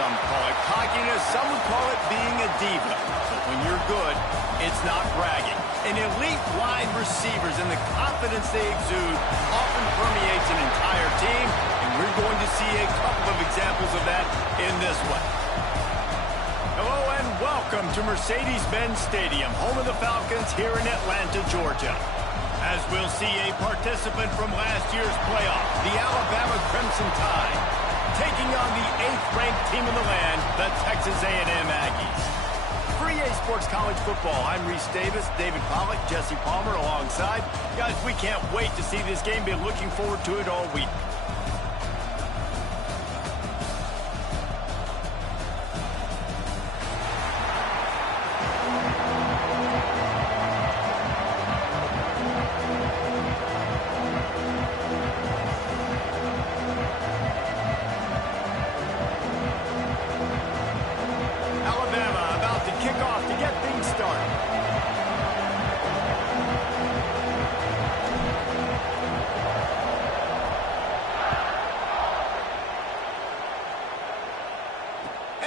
some call it cockiness. Some would call it being a diva. But when you're good, it's not bragging. And elite wide receivers and the confidence they exude often permeates an entire team. And we're going to see a couple of examples of that in this one. Hello and welcome to Mercedes-Benz Stadium, home of the Falcons here in Atlanta, Georgia. As we'll see a participant from last year's playoff, the Alabama Crimson Tide, taking on the 8th-ranked team in the land, the Texas A&M Aggies. For EA Sports College Football, I'm Reese Davis, David Pollack, Jesse Palmer alongside. Guys, we can't wait to see this game. Been looking forward to it all week.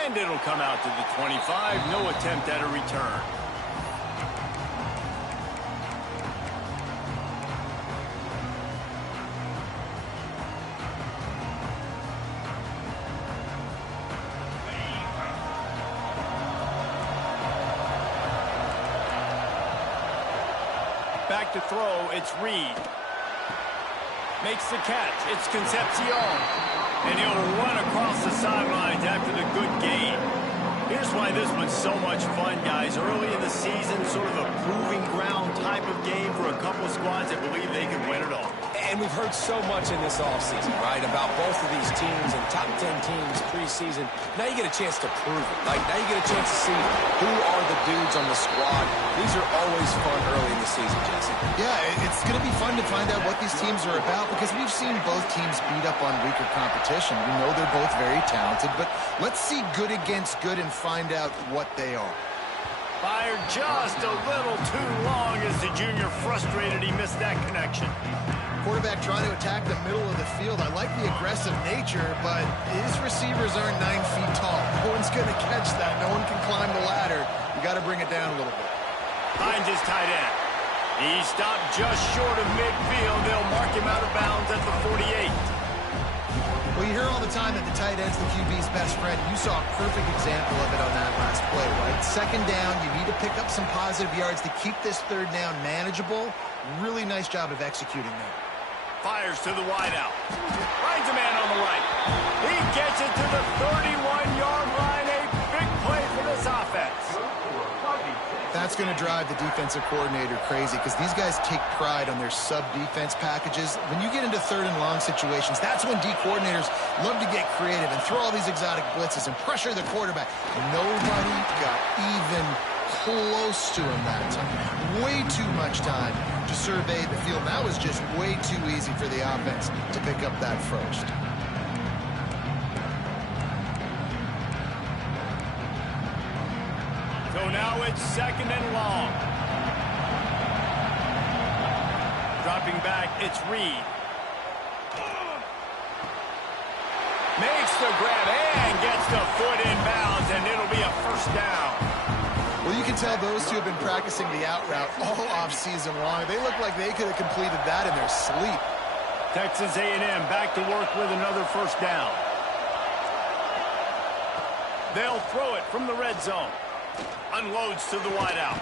And it'll come out to the 25. No attempt at a return. Back to throw. It's Reed. Makes the catch. It's Concepcion. And he'll run across the sidelines after the good gain. Here's why this one's so much fun, guys. Early in the season, sort of a proving ground type of game for a couple of squads that believe they can win it all. And we've heard so much in this offseason, right, about both of these teams and top 10 teams preseason. Now you get a chance to prove it. Like, now you get a chance to see who are the dudes on the squad. These are always fun early in the season, Jesse. Yeah, it's going to be fun to find out what these teams are about because we've seen both teams beat up on weaker competition. We know they're both very talented, but let's see good against good and find out what they are. Fired just a little too long as the junior frustrated he missed that connection. Quarterback trying to attack the middle of the field. I like the aggressive nature, but his receivers aren't 9 feet tall. No one's going to catch that. No one can climb the ladder. You got to bring it down a little bit. Finds his tight end. He stopped just short of midfield. They'll mark him out of bounds at the 48. Well, you hear all the time that the tight end's the QB's best friend. You saw a perfect example of it on that last play, right? Second down, you need to pick up some positive yards to keep this third down manageable. Really nice job of executing that. Fires to the wideout. Finds a man on the right. He gets it to the 31-yard line. A big play for this offense. That's going to drive the defensive coordinator crazy because these guys take pride on their sub-defense packages. When you get into third and long situations, that's when D coordinators love to get creative and throw all these exotic blitzes and pressure the quarterback. Nobody got even close to him that time. Way too much time to survey the field. That was just way too easy for the offense to pick up that first. So now it's second and long. Dropping back, it's Reed. Makes the grab and gets the foot in bounds, and it'll be a first down. Well, you can tell those two have been practicing the out route all off-season long. They look like they could have completed that in their sleep. Texas A&M back to work with another first down. They'll throw it from the red zone. Unloads to the wideout.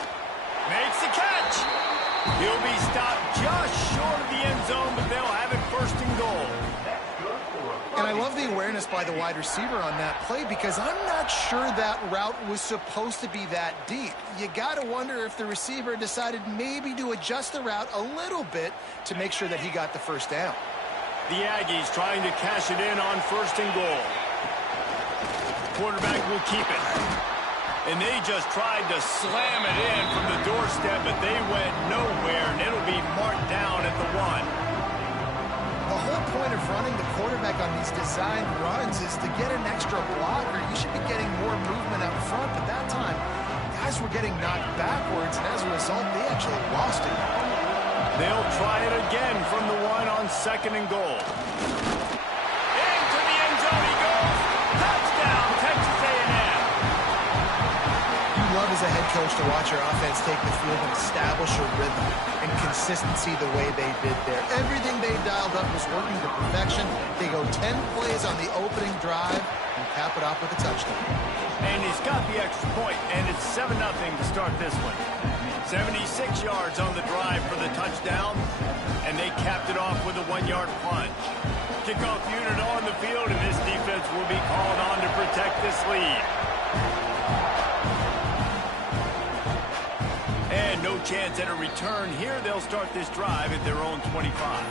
Makes the catch. He'll be stopped just short of the end zone, but they'll have it first and goal. And I love the awareness by the wide receiver on that play because I'm not sure that route was supposed to be that deep. You got to wonder if the receiver decided maybe to adjust the route a little bit to make sure that he got the first down. The Aggies trying to cash it in on first and goal. Quarterback will keep it. And they just tried to slam it in from the doorstep, but they went nowhere, and it'll be marked down at the 1. The whole point of running the quarterback on these design runs is to get an extra blocker. You should be getting more movement up front, but that time, guys were getting knocked backwards, and as a result, they actually lost it. They'll try it again from the 1 on second and goal. Into the end zone he goes. Touchdown, Texas as a head coach to watch your offense take the field and establish a rhythm and consistency the way they did there. Everything they dialed up was working to perfection. They go 10 plays on the opening drive and cap it off with a touchdown. And he's got the extra point, and it's 7-0 to start this one. 76 yards on the drive for the touchdown, and they capped it off with a 1-yard plunge. Kickoff unit on the field, and this defense will be called on to protect this lead. And no chance at a return here. They'll start this drive at their own 25.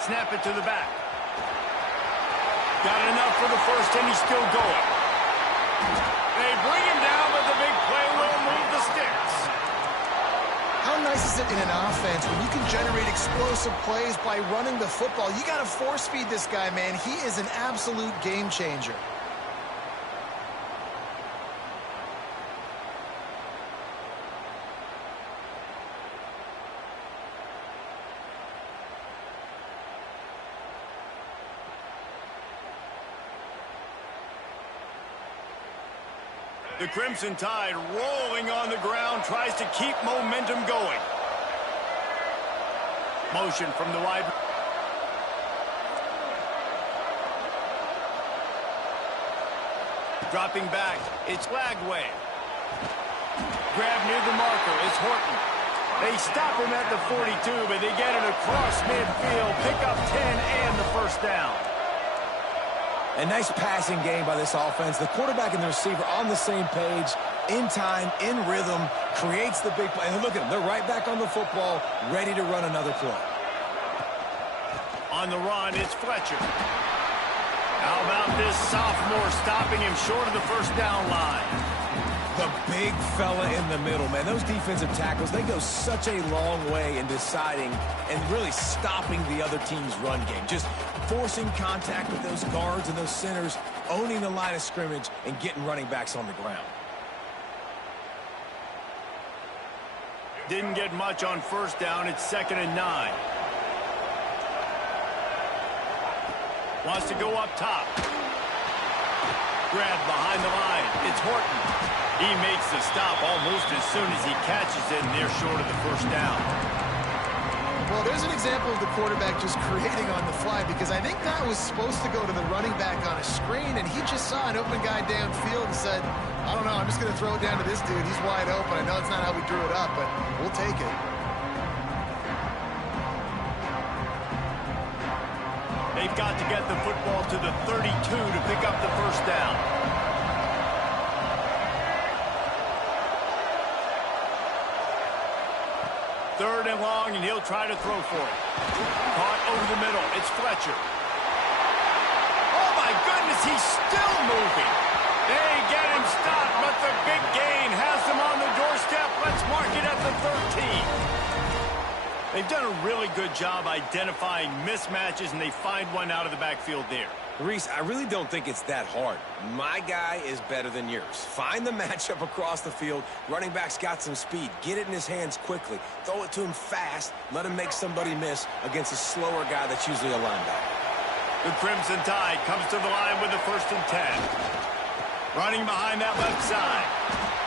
Snap it to the back. Got enough for the first, and he's still going. They bring him down, but the big play will move the sticks. How nice is it in an offense when you can generate explosive plays by running the football? You got to force feed this guy, man. He is an absolute game changer. The Crimson Tide rolling on the ground, tries to keep momentum going. Motion from the wide. Dropping back, it's Lagway. Grab near the marker, it's Horton. They stop him at the 42, but they get it across midfield, pick up 10 and the first down. A nice passing game by this offense. The quarterback and the receiver on the same page, in time, in rhythm, creates the big play. And look at them. They're right back on the football, ready to run another play. On the run, it's Fletcher. How about this sophomore stopping him short of the first down line? The big fella in the middle, man. Those defensive tackles, they go such a long way in deciding and really stopping the other team's run game. Just forcing contact with those guards and those centers, owning the line of scrimmage, and getting running backs on the ground. Didn't get much on first down. It's 2nd and 9. Wants to go up top. Grab behind the line. It's Horton. He makes the stop almost as soon as he catches it, and they're short of the first down. Well, there's an example of the quarterback just creating on the fly, because I think that was supposed to go to the running back on a screen, and he just saw an open guy downfield and said, I don't know, I'm just going to throw it down to this dude. He's wide open. I know it's not how we drew it up, but we'll take it. They've got to get the football to the 32 to pick up the first down. Third and long, and he'll try to throw for it. Caught over the middle. It's Fletcher. Oh, my goodness, he's still moving. They get him stopped, but the big gain has them on the doorstep. Let's mark it at the 13. They've done a really good job identifying mismatches, and they find one out of the backfield there. Reese, I really don't think it's that hard. My guy is better than yours. Find the matchup across the field. Running back's got some speed. Get it in his hands quickly. Throw it to him fast. Let him make somebody miss against a slower guy that's usually a linebacker. The Crimson Tide comes to the line with the 1st and 10. Running behind that left side.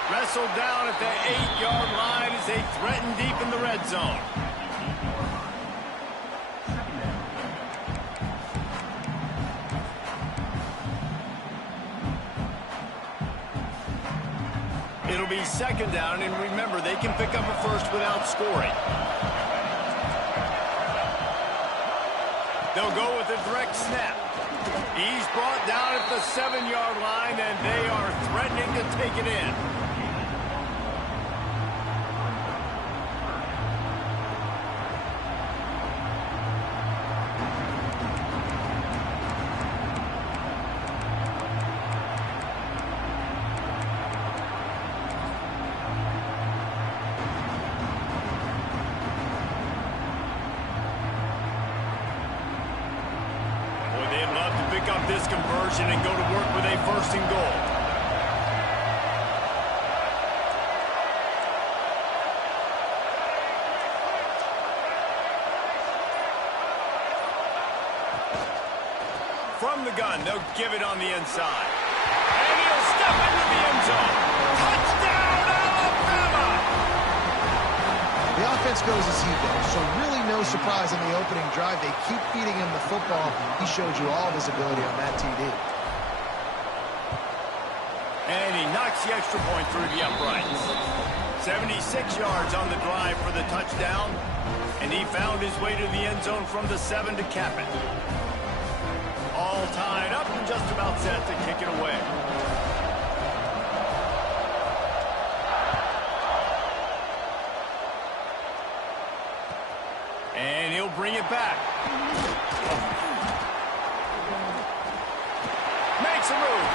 Wrestled down at the 8-yard line as they threaten deep in the red zone. It'll be 2nd down, and remember, they can pick up a first without scoring. They'll go with a direct snap. He's brought down at the 7-yard line, and they are threatening to take it in. Love to pick up this conversion and go to work with a first and goal. From the gun, they'll give it on the inside. And he'll step into the end zone. Touchdown, Alabama! The offense goes as he goes, so really no surprise in the opening drive. They keep feeding him the football. He showed you all of his ability on that TD. And he knocks the extra point through the uprights. 76 yards on the drive for the touchdown. And he found his way to the end zone from the 7 to cap it. All tied up and just about set to kick it away. And he'll bring it back. Makes a move.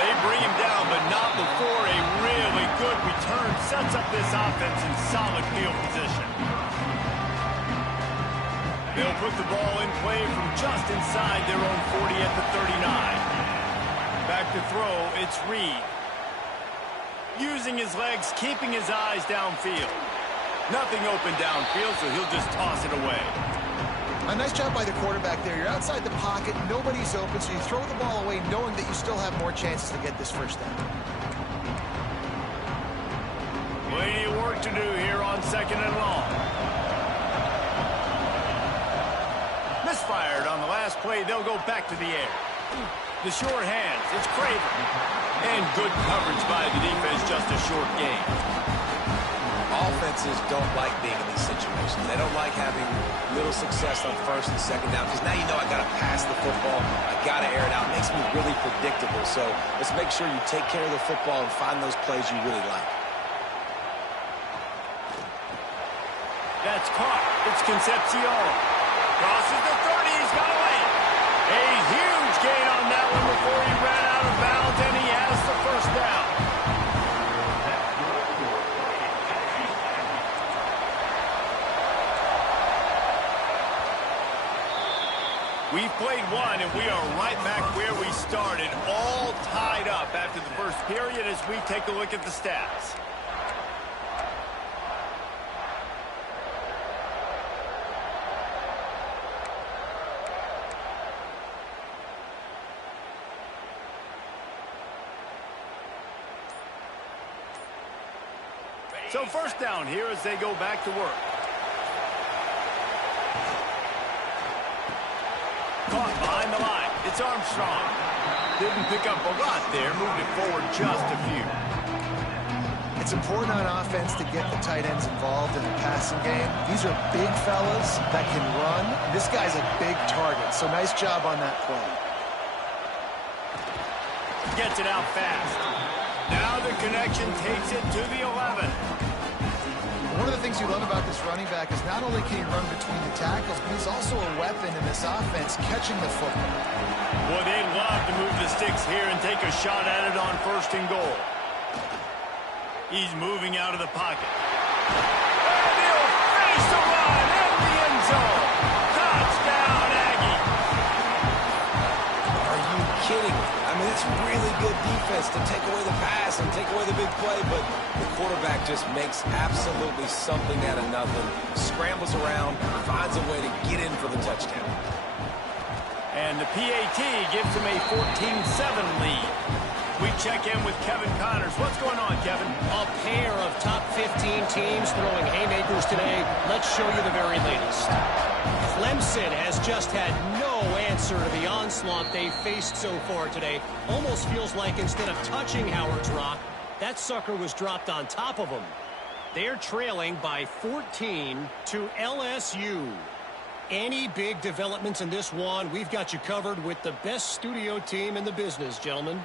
They bring him down, but not before a really good return sets up this offense in solid field position. They'll put the ball in play from just inside their own 40 at the 39. Back to throw, it's Reed. Using his legs, keeping his eyes downfield. Nothing open downfield, so he'll just toss it away. A nice job by the quarterback there. You're outside the pocket, nobody's open, so you throw the ball away knowing that you still have more chances to get this first down. Plenty of work to do here on 2nd and long. Misfired on the last play. They'll go back to the air. The short hands. It's Craven. And good coverage by the defense. Just a short gain. Offenses don't like being in these situations. They don't like having little success on 1st and 2nd down because now you know I got to pass the football. I got to air it out. It makes me really predictable. So let's make sure you take care of the football and find those plays you really like. That's caught. It's Concepcion. Crosses the 30, he's got a lane. A huge gain on that one before he ran out of bounds, and he has the first down. We've played one, and we are right back where we started, all tied up after the first period as we take a look at the stats. So first down here as they go back to work. Caught behind the line. It's Armstrong. Didn't pick up a lot there. Moved it forward just a few. It's important on offense to get the tight ends involved in the passing game. These are big fellas that can run. This guy's a big target, so nice job on that play. Gets it out fast. Now the connection takes it to the 11. One of the things you love about this running back is not only can he run between the tackles, but he's also a weapon in this offense, catching the football. Well, they'd love to move the sticks here and take a shot at it on 1st and goal. He's moving out of the pocket. And he'll finish the run in the end zone. Touchdown, Aggie. Are you kidding me? I mean, it's really good defense to take away the pass and take away the big play, but the quarterback just makes absolutely something out of nothing, scrambles around, finds a way to get in for the touchdown. And the PAT gives him a 14-7 lead. We check in with Kevin Connors. What's going on, Kevin? A pair of top 15 teams throwing haymakers today. Let's show you the very latest. Clemson has just had no answer to the onslaught they faced so far today. Almost feels like instead of touching Howard's Rock, that sucker was dropped on top of him. They're trailing by 14 to LSU. Any big developments in this one, we've got you covered with the best studio team in the business, gentlemen.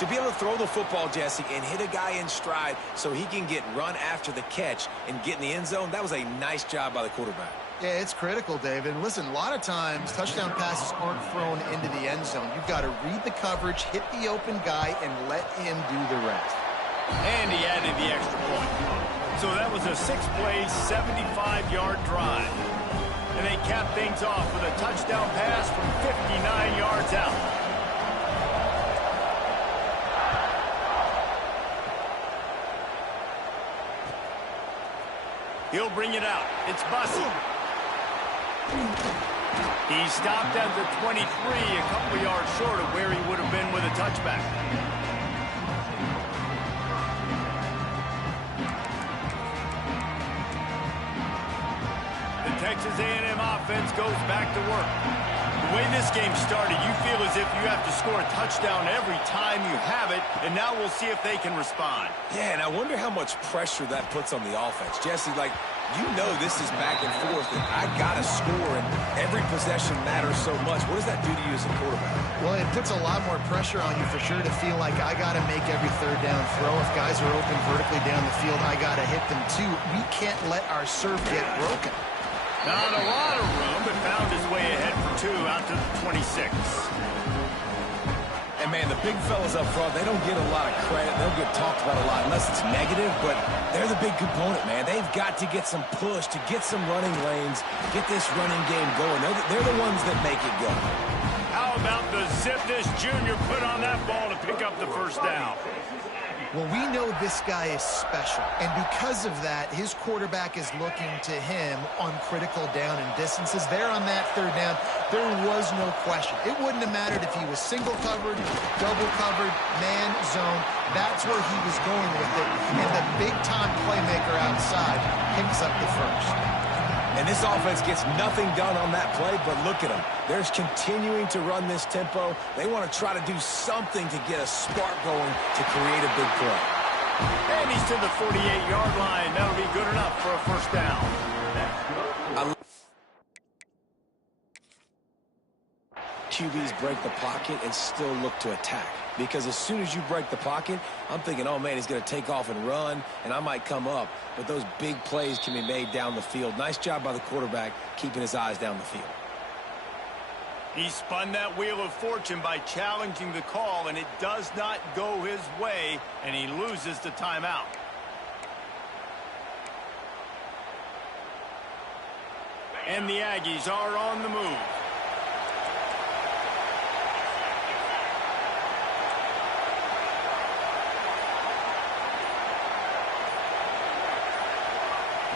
To be able to throw the football, Jesse, and hit a guy in stride so he can get run after the catch and get in the end zone, that was a nice job by the quarterback. Yeah, it's critical, David. And listen, a lot of times touchdown passes aren't thrown into the end zone. You've got to read the coverage, hit the open guy, and let him do the rest. And he added the extra point. So that was a 6-play, 75-yard drive. And they cap things off with a touchdown pass from 59 yards out. He'll bring it out. It's Bussey. He stopped at the 23, a couple of yards short of where he would have been with a touchback. The Texas A&M offense goes back to work. The way this game started, you feel as if you have to score a touchdown every time you have it, and now we'll see if they can respond. Yeah, and I wonder how much pressure that puts on the offense. Jesse, like, you know this is back and forth, and I got to score, and every possession matters so much. What does that do to you as a quarterback? Well, it puts a lot more pressure on you for sure to feel like I got to make every third down throw. If guys are open vertically down the field, I got to hit them too. We can't let our serve get broken. Not a lot of room, but found his way ahead for 2 out to the 26. And, man, the big fellas up front, they don't get a lot of credit. They don't get talked about a lot unless it's negative, but they're the big component, man. They've got to get some push, to get some running lanes, get this running game going. They're the ones that make it go. How about the zip this junior put on that ball to pick up the first down? Well, we know this guy is special, and because of that, his quarterback is looking to him on critical down and distances. There on that third down, there was no question. It wouldn't have mattered if he was single covered, double covered, man, zone. That's where he was going with it, and the big-time playmaker outside picks up the first. And this offense gets nothing done on that play, but look at them. They're continuing to run this tempo. They want to try to do something to get a spark going to create a big play. And he's to the 48-yard line. That'll be good enough for a first down. QBs break the pocket and still look to attack. Because as soon as you break the pocket, I'm thinking, oh, man, he's going to take off and run, and I might come up. But those big plays can be made down the field. Nice job by the quarterback keeping his eyes down the field. He spun that wheel of fortune by challenging the call, and it does not go his way, and he loses the timeout. And the Aggies are on the move.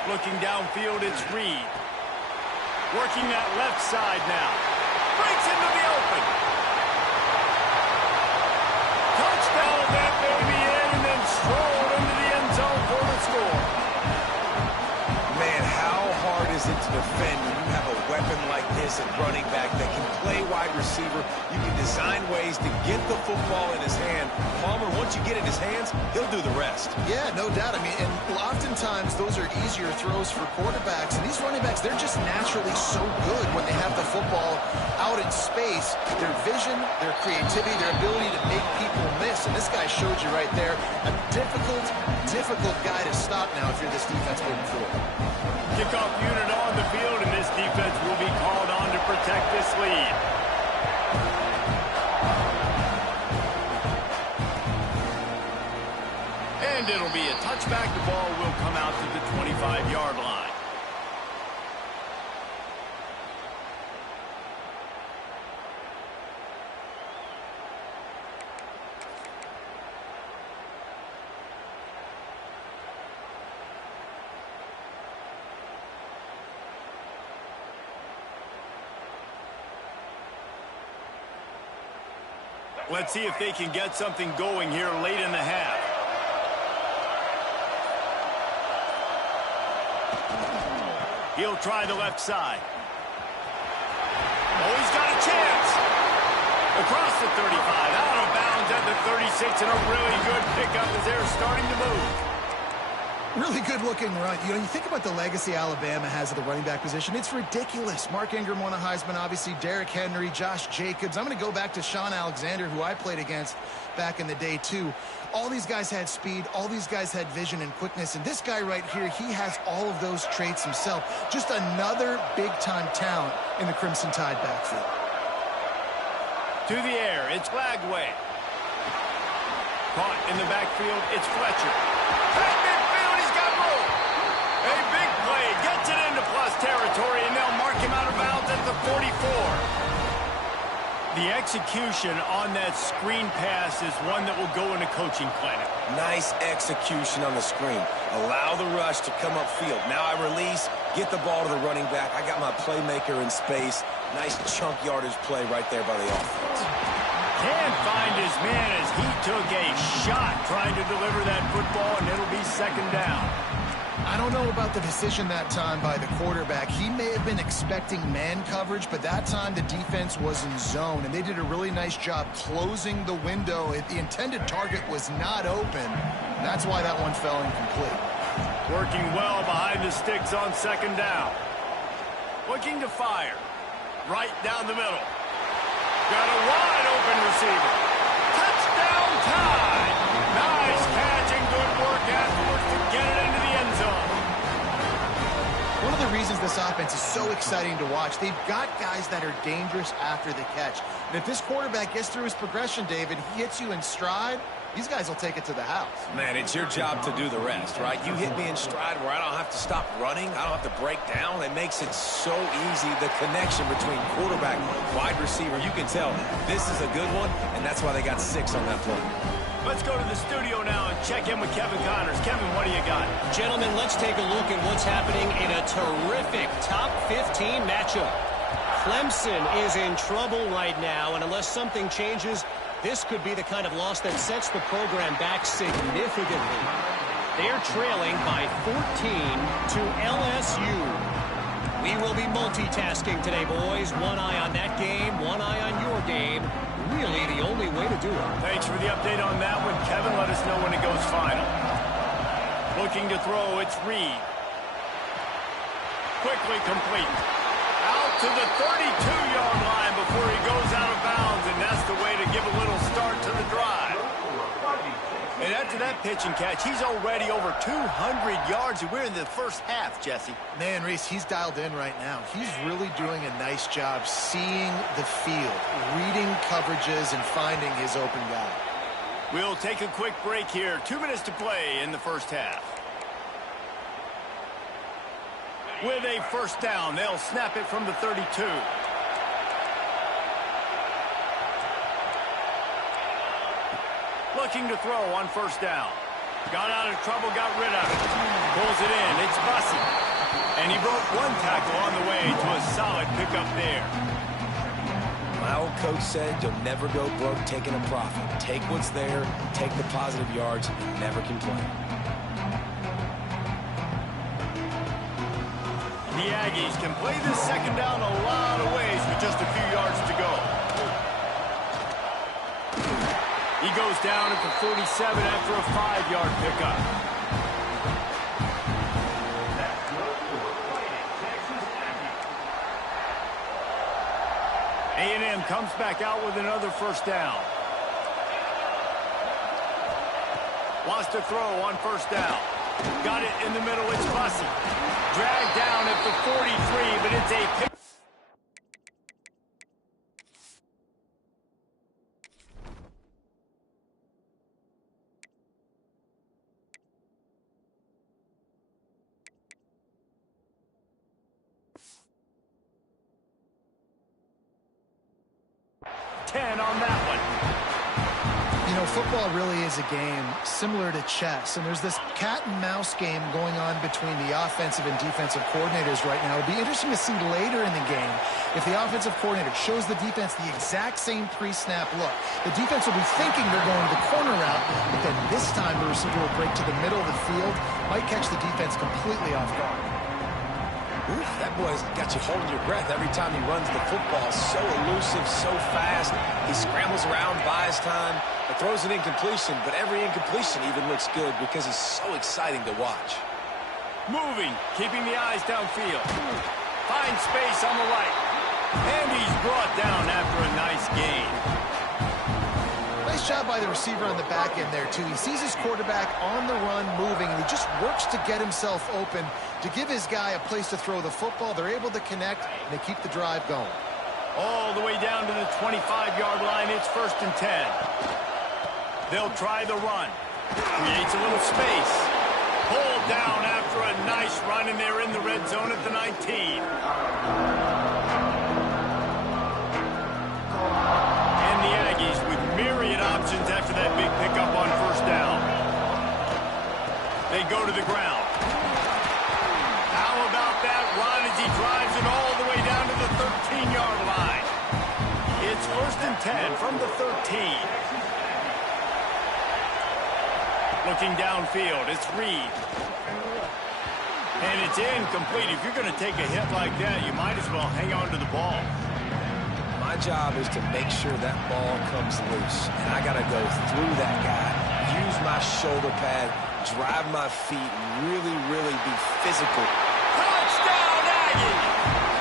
Looking downfield, it's Reed. Working that left side now. Breaks into the open. Touchdown, that baby in, and then strolled into the end zone for the score. Man, how hard is it to defend when you have a weapon like this at running back that can play wide receiver? You can design ways to get the football in his hand. Palmer, once you get it in his hands, he'll do the rest. Yeah, no doubt. I mean, and oftentimes those are easier throws for quarterbacks. And these running backs, they're just naturally so good when they have the football out in space. Their vision, their creativity, their ability to make people miss. And this guy showed you right there, a difficult guy to stop now if you're this defense moving forward. Kickoff unit on the field, and this defense will be called on to protect this lead. And it'll be a touchback. The ball will come out to the 25-yard line. Let's see if they can get something going here late in the half. He'll try the left side. Oh, he's got a chance. Across the 35, out of bounds at the 36, and a really good pickup as they're starting to move. Really good-looking run. You know, you think about the legacy Alabama has at the running back position. It's ridiculous. Mark Ingram won a Heisman, obviously. Derrick Henry, Josh Jacobs. I'm going to go back to Sean Alexander, who I played against back in the day, too. All these guys had speed. All these guys had vision and quickness. And this guy right here, he has all of those traits himself. Just another big-time talent in the Crimson Tide backfield. To the air, it's Lagway. Caught in the backfield, it's Fletcher. At midfield, he's got room. A big play, gets it into plus territory, and they'll mark him out of bounds at the 44. The execution on that screen pass is one that will go in a coaching clinic. Nice execution on the screen. Allow the rush to come upfield. Now I release, get the ball to the running back. I got my playmaker in space. Nice chunk yardage play right there by the offense. Can't find his man as he took a shot trying to deliver that football, and it'll be second down. I don't know about the decision that time by the quarterback. He may have been expecting man coverage, but that time the defense was in zone, and they did a really nice job closing the window. The intended target was not open. That's why that one fell incomplete. Working well behind the sticks on second down. Looking to fire. Right down the middle. Got a wide open receiver. Touchdown Tide! Nice catch and good work afterwards to get it into the end zone. One of the reasons this offense is so exciting to watch, they've got guys that are dangerous after the catch. And if this quarterback gets through his progression, David, he hits you in stride, these guys will take it to the house. Man, it's your job to do the rest, right? You hit me in stride where I don't have to stop running. I don't have to break down. It makes it so easy. The connection between quarterback and wide receiver, you can tell this is a good one, and that's why they got 6 on that play. Let's go to the studio now and check in with Kevin Connors. Kevin, what do you got? Gentlemen, let's take a look at what's happening in a terrific top 15 matchup. Clemson is in trouble right now, and unless something changes, this could be the kind of loss that sets the program back significantly. They're trailing by 14 to LSU. We will be multitasking today, boys. One eye on that game, one eye on your game. Really the only way to do it. Thanks for the update on that one, Kevin. Let us know when it goes final. Looking to throw, it's Reed. Quickly complete. Out to the 32-yard line before he goes out of bounds, and that's the way to give a little start to the drive. And after that pitch and catch, he's already over 200 yards, and we're in the first half, Jesse. Man, Reese, he's dialed in right now. He's really doing a nice job seeing the field, reading coverages, and finding his open guy. We'll take a quick break here. 2 minutes to play in the first half. With a first down, they'll snap it from the 32. Looking to throw on first down. Got out of trouble, got rid of it. Pulls it in, it's Bussey. And he broke one tackle on the way to a solid pickup there. My old coach said you'll never go broke taking a profit. Take what's there, take the positive yards, and never complain. The Aggies can play this second down a lot of ways with just a few yards to go. He goes down at the 47 after a 5-yard pickup. A&M comes back out with another first down. Wants to throw on first down. Got it in the middle, it's Bussey. Dragged down at the 43, but it's a pick. On that one. You know, football really is a game similar to chess, and there's this cat and mouse game going on between the offensive and defensive coordinators right now. It'll be interesting to see later in the game if the offensive coordinator shows the defense the exact same pre-snap look. The defense will be thinking they're going the corner route, but then this time the receiver will break to the middle of the field, might catch the defense completely off guard. Oof, that boy's got you holding your breath every time he runs the football. So elusive, so fast. He scrambles around, buys time. It throws an incompletion, but every incompletion even looks good because it's so exciting to watch. Moving, keeping the eyes downfield. Finds space on the right. And he's brought down after a nice gain. Nice job by the receiver on the back end there, too. He sees his quarterback on the run moving, and he just works to get himself open to give his guy a place to throw the football. They're able to connect, and they keep the drive going. All the way down to the 25-yard line. It's 1st and 10. They'll try the run. Creates a little space. Pulled down after a nice run, and they're in the red zone at the 19. And the Aggies with myriad options after that big pickup on 1st down. They go to the ground. How about that run as he drives it all the way down to the 13-yard line? It's 1st and 10 from the 13. Looking downfield, it's Reed. And it's incomplete. If you're going to take a hit like that, you might as well hang on to the ball. My job is to make sure that ball comes loose. And I got to go through that guy, use my shoulder pad, drive my feet, really, really be physical. Touchdown, Aggies!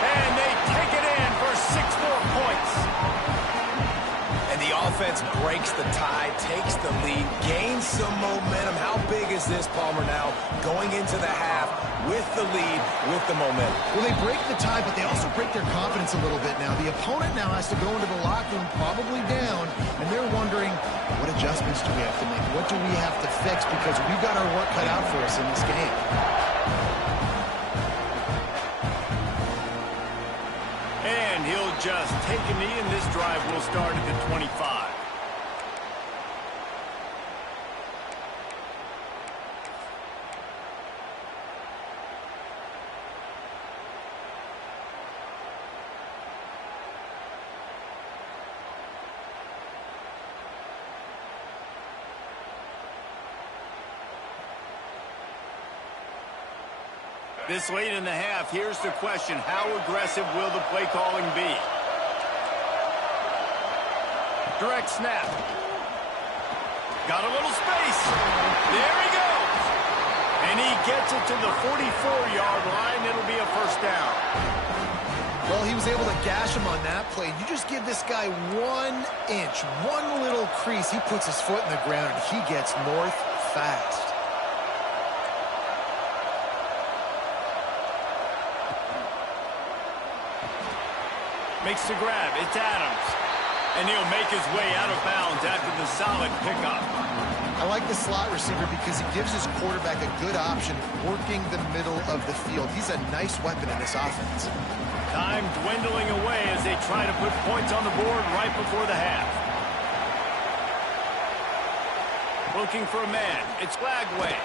And they take it in for 6 more points. And the offense breaks the tie, takes the lead, gains some momentum. How big is this, Palmer, now going into the half with the lead, with the momentum? Well, they break the tie, but they also break their confidence a little bit now. The opponent now has to go into the locker room probably down, and they're wondering, what adjustments do we have to make? What do we have to fix? Because we've got our work cut out for us in this game. And he'll just take a knee, and this drive will start at the 25. This late in the half, here's the question. How aggressive will the play calling be? Direct snap. Got a little space. There he goes. And he gets it to the 44-yard line. It'll be a 1st down. Well, he was able to gash him on that play. You just give this guy 1 inch, one little crease. He puts his foot in the ground, and he gets north fast. Makes the grab. It's Adams. And he'll make his way out of bounds after the solid pickup. I like the slot receiver because he gives his quarterback a good option working the middle of the field. He's a nice weapon in this offense. Time dwindling away as they try to put points on the board right before the half. Looking for a man. It's Lagway.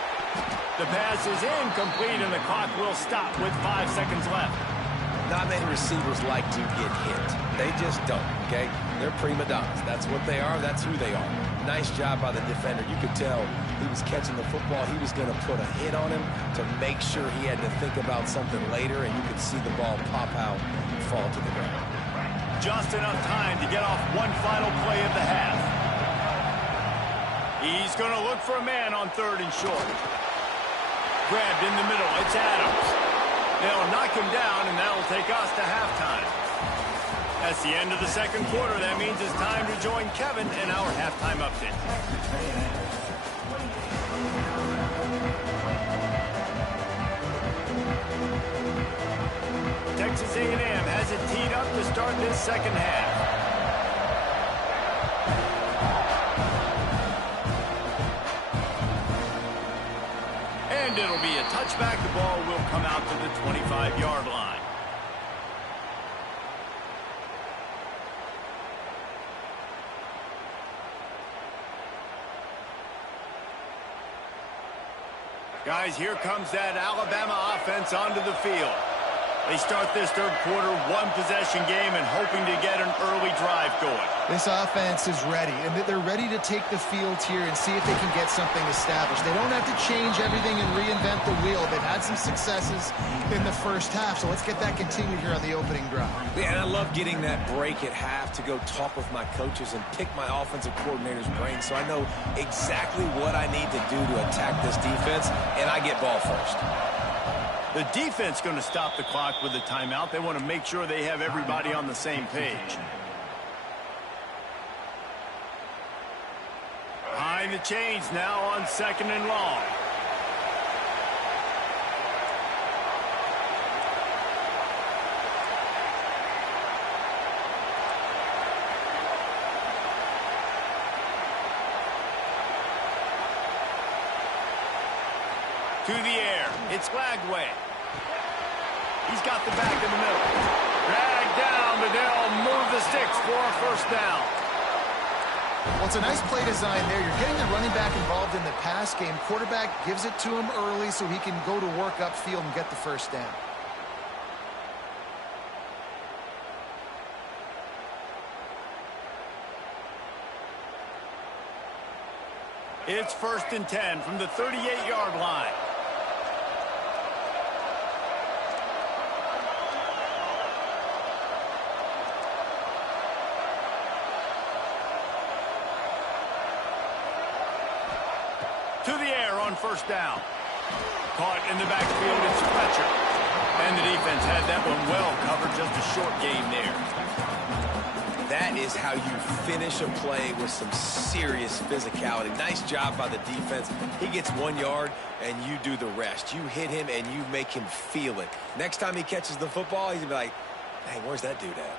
The pass is incomplete, and the clock will stop with 5 seconds left. Not many receivers like to get hit. They just don't, okay? They're prima donnas. That's what they are. That's who they are. Nice job by the defender. You could tell he was catching the football. He was going to put a hit on him to make sure he had to think about something later, and you could see the ball pop out and fall to the ground. Just enough time to get off one final play of the half. He's going to look for a man on 3rd and short. Grabbed in the middle. It's Adams. They'll knock him down, and that'll take us to halftime. That's the end of the 2nd quarter. That means it's time to join Kevin in our halftime update. Texas A&M has it teed up to start this 2nd half. And it'll be a touchback. The ball will come out to the 25-yard line. Guys, here comes that Alabama offense onto the field. They start this third quarter one-possession game and hoping to get an early drive going. This offense is ready, and they're ready to take the field here and see if they can get something established. They don't have to change everything and reinvent the wheel. They've had some successes in the first half, so let's get that continued here on the opening drive. Yeah, and I love getting that break at half to go talk with my coaches and pick my offensive coordinator's brain so I know exactly what I need to do to attack this defense, and I get ball first. The defense going to stop the clock with a timeout. They want to make sure they have everybody on the same page. Behind the chains now on 2nd and long. To the air. It's Lagway. He's got the back in the middle. Dragged down, but they'll move the sticks for a first down. Well, it's a nice play design there. You're getting the running back involved in the pass game. Quarterback gives it to him early so he can go to work upfield and get the first down. It's 1st and 10 from the 38-yard line. To the air on first down. Caught in the backfield, it's Fletcher. And the defense had that one well covered, just a short game there. That is how you finish a play with some serious physicality. Nice job by the defense. He gets 1 yard, and you do the rest. You hit him, and you make him feel it. Next time he catches the football, he's going to be like, hey, where's that dude at?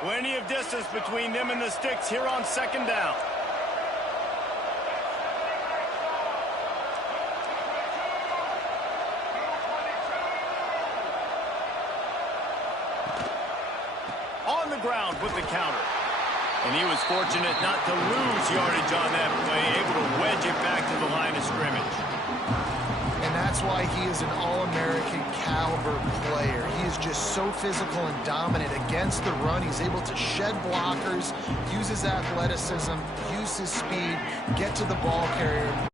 Plenty of distance between them and the sticks here on 2nd down. On the ground with the counter. And he was fortunate not to lose yardage on that play, able to wedge it back to the line of scrimmage. And that's why he is an All-American caliber player. He is just so physical and dominant against the run. He's able to shed blockers, use his athleticism, use his speed, get to the ball carrier.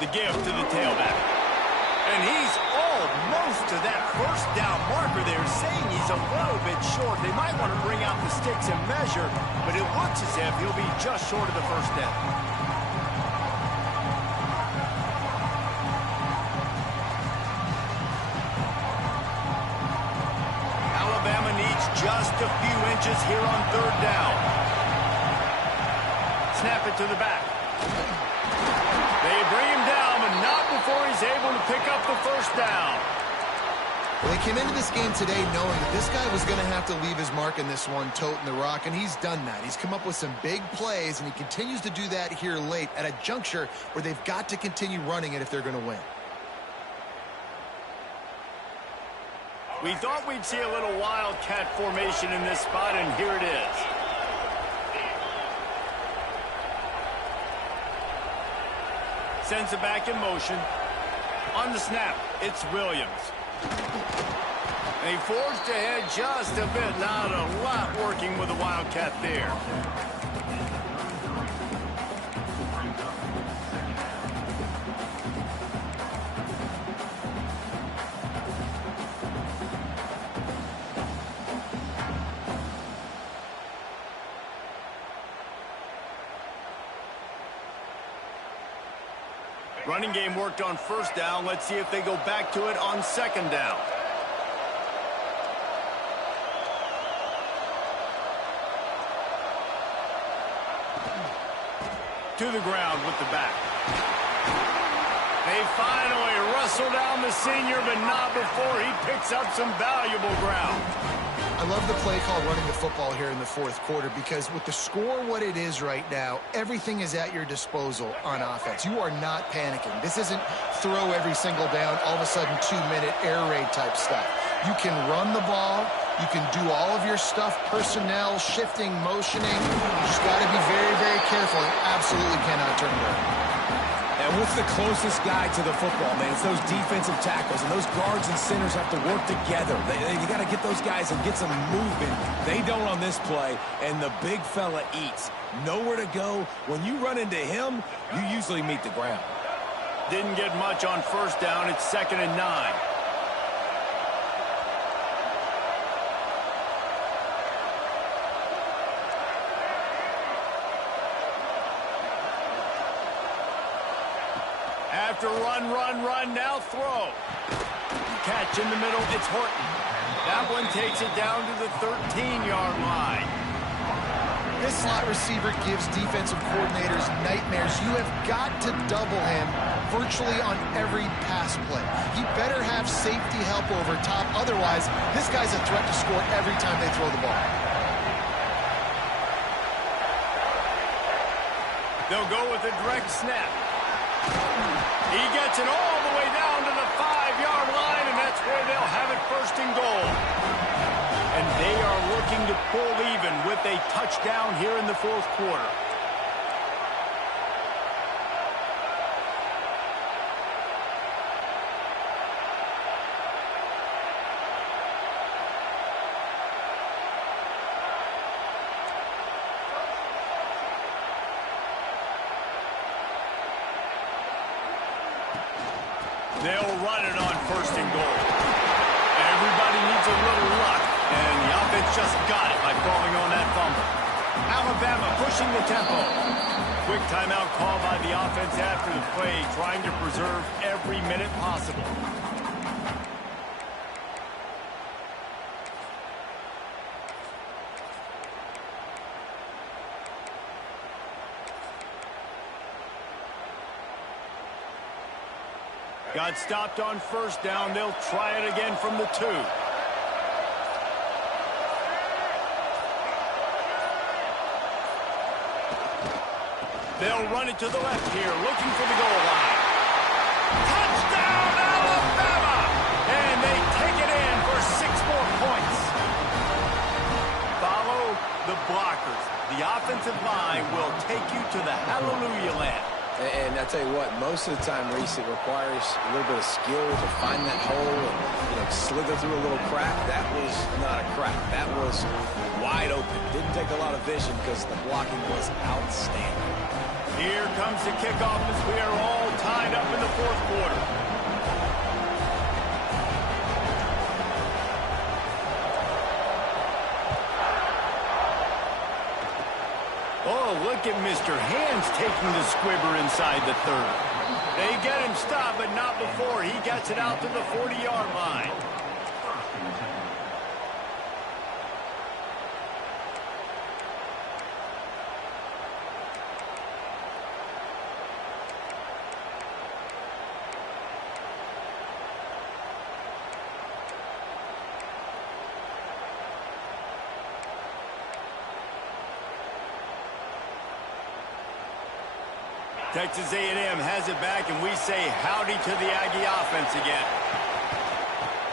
The give to the tailback. And he's almost to that first down marker there, saying he's a little bit short. They might want to bring out the sticks and measure, but it looks as if he'll be just short of the first down. Alabama needs just a few inches here on third down. Snap it to the back. They bring him down, but not before he's able to pick up the first down. Well, they came into this game today knowing that this guy was going to have to leave his mark in this one, toting the rock, and he's done that. He's come up with some big plays, and he continues to do that here late at a juncture where they've got to continue running it if they're going to win. We thought we'd see a little wildcat formation in this spot, and here it is. Sends it back in motion. On the snap, it's Williams. They forged ahead just a bit. Not a lot working with the wildcat there. Running game worked on first down. Let's see if they go back to it on second down. To the ground with the back. They finally wrestle down the senior, but not before he picks up some valuable ground. I love the play call running the football here in the fourth quarter because with the score what it is right now, everything is at your disposal on offense. You are not panicking. This isn't throw every single down, all of a sudden 2-minute air raid type stuff. You can run the ball. You can do all of your stuff, personnel, shifting, motioning. You just got to be very, very careful and absolutely cannot turn it over. And what's the closest guy to the football, man? It's those defensive tackles, and those guards and centers have to work together. You got to get those guys and get some movement. They don't on this play, and the big fella eats. Nowhere to go. When you run into him, you usually meet the ground. Didn't get much on first down. It's 2nd and 9. After run, now throw. Catch in the middle, it's Horton. That one takes it down to the 13-yard line. This slot receiver gives defensive coordinators nightmares. You have got to double him virtually on every pass play. He better have safety help over top. Otherwise, this guy's a threat to score every time they throw the ball. They'll go with a direct snap. He gets it all the way down to the 5-yard line, and that's where they'll have it 1st and goal. And they are looking to pull even with a touchdown here in the fourth quarter. They'll run it on 1st and goal. Everybody needs a little luck, and the offense just got it by falling on that fumble. Alabama pushing the tempo. Quick timeout call by the offense after the play, trying to preserve every minute possible. Got stopped on first down. They'll try it again from the 2. They'll run it to the left here, looking for the goal line. Touchdown, Alabama! And they take it in for 6 more points. Follow the blockers. The offensive line will take you to the hallelujah land. And I tell you what, most of the time, Reese, it requires a little bit of skill to find that hole and slither through a little crack. That was not a crack. That was wide open. Didn't take a lot of vision because the blocking was outstanding. Here comes the kickoff as we are all tied up in the fourth quarter. Oh, look at Mr. Hands taking the squibber inside the 30. They get him stopped, but not before he gets it out to the 40-yard line. Texas A&M has it back, and we say howdy to the Aggie offense again.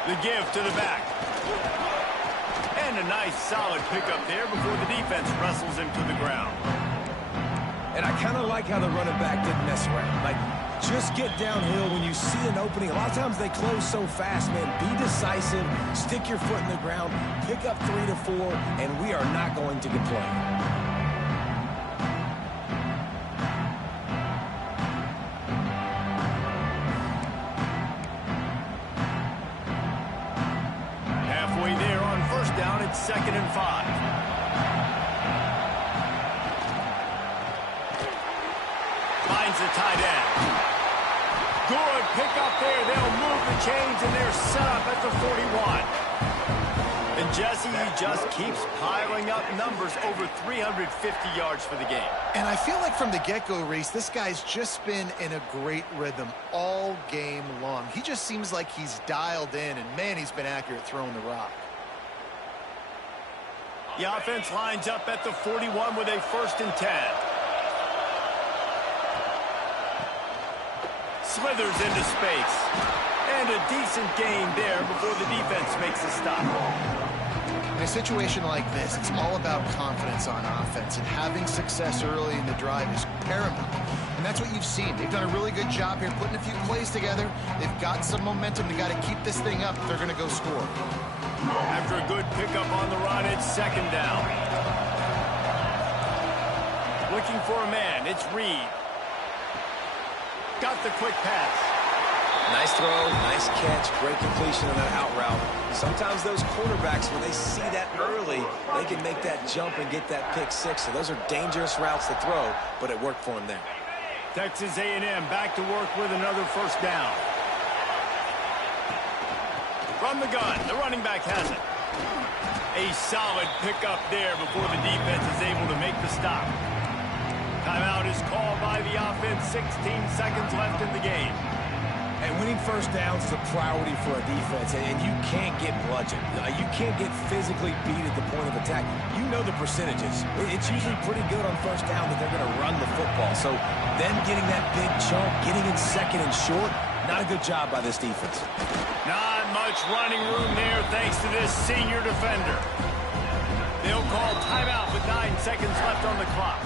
The give to the back. And a nice solid pickup there before the defense wrestles him to the ground. And I kind of like how the running back didn't mess around. Like, just get downhill when you see an opening. A lot of times they close so fast, man. Be decisive, stick your foot in the ground, pick up 3 to 4, and we are not going to complain. Second and 5. Finds the tight end. Good pickup there. They'll move the chains, and they're set up at the 41. And Jesse, he just keeps piling up numbers over 350 yards for the game. And I feel like from the get-go, Reese, this guy's just been in a great rhythm all game long. He just seems like he's dialed in, and, man, he's been accurate throwing the rock. The offense lines up at the 41 with a 1st and 10. Slithers into space. And a decent gain there before the defense makes a stop. In a situation like this, it's all about confidence on offense, and having success early in the drive is paramount. And that's what you've seen. They've done a really good job here putting a few plays together. They've got some momentum. They've got to keep this thing up if they're going to go score. After a good pickup on the run, it's 2nd down. Looking for a man, it's Reed. Got the quick pass. Nice throw, nice catch, great completion on that out route. Sometimes those quarterbacks, when they see that early, they can make that jump and get that pick 6. So those are dangerous routes to throw, but it worked for him there. Texas A&M back to work with another 1st down. From the gun, the running back has it. A solid pickup there before the defense is able to make the stop. Timeout is called by the offense. 16 seconds left in the game. And winning 1st downs is a priority for a defense, and you can't get bludgeoned. You can't get physically beat at the point of attack. You know the percentages. It's usually pretty good on 1st down that they're going to run the football. So then getting that big chunk, getting in 2nd and short, not a good job by this defense. Not much running room there thanks to this senior defender. They'll call timeout with 9 seconds left on the clock.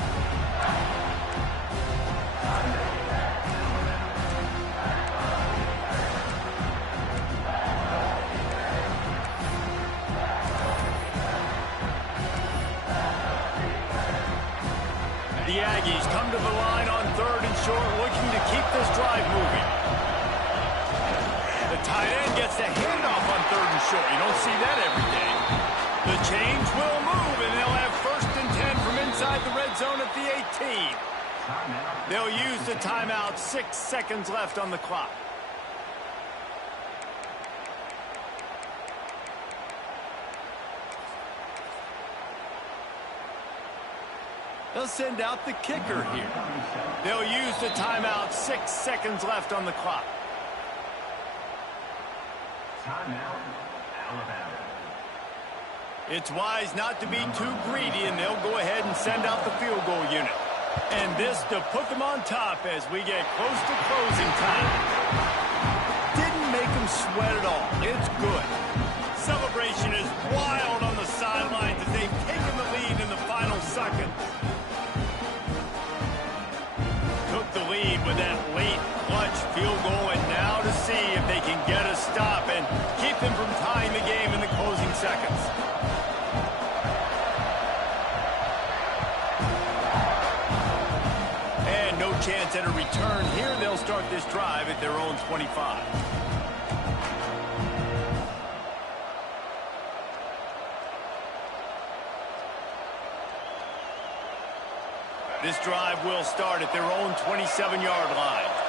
The Aggies come to the line on 3rd and short, looking to keep this drive moving. The tight end gets the handoff on 3rd and short. You don't see that every day. The chains will move, and they'll have 1st and 10 from inside the red zone at the 18. They'll use the timeout. 6 seconds left on the clock. They'll send out the kicker here. They'll use the timeout. 6 seconds left on the clock. Timeout, Alabama. It's wise not to be too greedy, and they'll go ahead and send out the field goal unit. And this to put them on top as we get close to closing time. Didn't make them sweat at all. It's good. Celebration is wild on the sidelines as they've taken the lead in the final seconds. Took the lead with that late clutch field goal, and now to see if they can get a stop and keep them from tying the game in the closing seconds. And chance at a return here. They'll start this drive at their own 25. This drive will start at their own 27-yard line.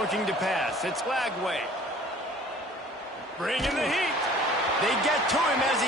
Looking to pass. It's Lagway. Bringing the heat. They get to him as